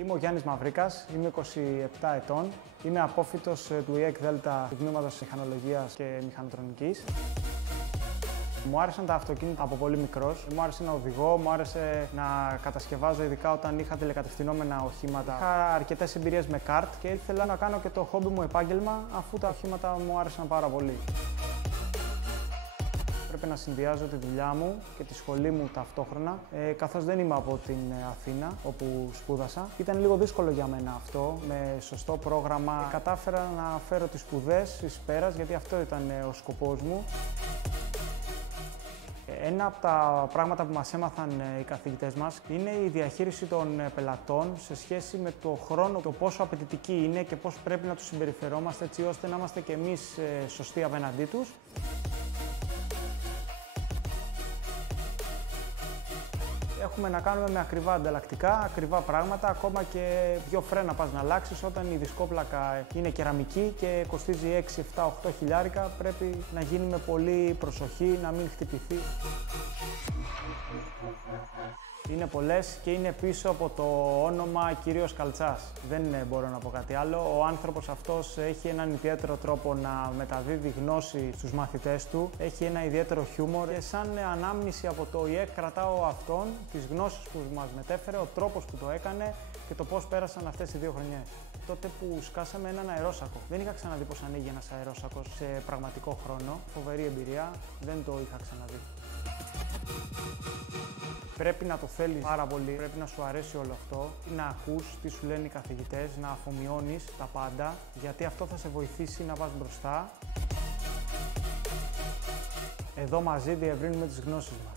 Είμαι ο Γιάννης Μαυρίκας, είμαι 27 ετών. Είμαι απόφοιτος του ΙΕΚ ΔΕΛΤΑ του Τμήματος Μηχανολογίας και Μηχανοτρονικής. Μου άρεσαν τα αυτοκίνητα από πολύ μικρός. Μου άρεσε να οδηγώ, μου άρεσε να κατασκευάζω, ειδικά όταν είχα τηλεκατευθυνόμενα οχήματα. Είχα αρκετές εμπειρίες με καρτ και ήθελα να κάνω και το χόμπι μου επάγγελμα, αφού τα οχήματα μου άρεσαν πάρα πολύ. Πρέπει να συνδυάζω τη δουλειά μου και τη σχολή μου ταυτόχρονα, καθώς δεν είμαι από την Αθήνα, όπου σπούδασα. Ήταν λίγο δύσκολο για μένα αυτό, με σωστό πρόγραμμα. Κατάφερα να φέρω τις σπουδές εις πέρας, γιατί αυτό ήταν ο σκοπός μου. Ένα από τα πράγματα που μας έμαθαν οι καθηγητές μας είναι η διαχείριση των πελατών σε σχέση με το χρόνο, το πόσο απαιτητικοί είναι και πώς πρέπει να τους συμπεριφερόμαστε έτσι ώστε να είμαστε και εμείς σωστοί απέναντί τους. Έχουμε να κάνουμε με ακριβά ανταλλακτικά, ακριβά πράγματα, ακόμα και δύο φρένα πας να αλλάξεις όταν η δισκόπλακα είναι κεραμική και κοστίζει 6, 7, 8 χιλιάρικα, πρέπει να γίνει με πολύ προσοχή, να μην χτυπηθεί. Είναι πολλές και είναι πίσω από το όνομα κυρίως Καλτσάς. Δεν μπορώ να πω κάτι άλλο. Ο άνθρωπος αυτός έχει έναν ιδιαίτερο τρόπο να μεταδίδει γνώση στους μαθητές του. Έχει ένα ιδιαίτερο χιούμορ και σαν ανάμνηση από το ΙΕΚ κρατάω αυτόν, τις γνώσεις που μας μετέφερε, ο τρόπος που το έκανε και το πώς πέρασαν αυτές οι 2 χρονιές. Τότε που σκάσαμε έναν αερόσακο. Δεν είχα ξαναδεί πώς ανοίγει ένας αερόσακος σε πραγματικό χρόνο. Φοβερή εμπειρία, δεν το είχα ξαναδεί. Πρέπει να το θέλεις πάρα πολύ, πρέπει να σου αρέσει όλο αυτό, να ακούς τι σου λένε οι καθηγητές, να αφομοιώνεις τα πάντα, γιατί αυτό θα σε βοηθήσει να πας μπροστά. Εδώ μαζί διευρύνουμε τις γνώσεις μας.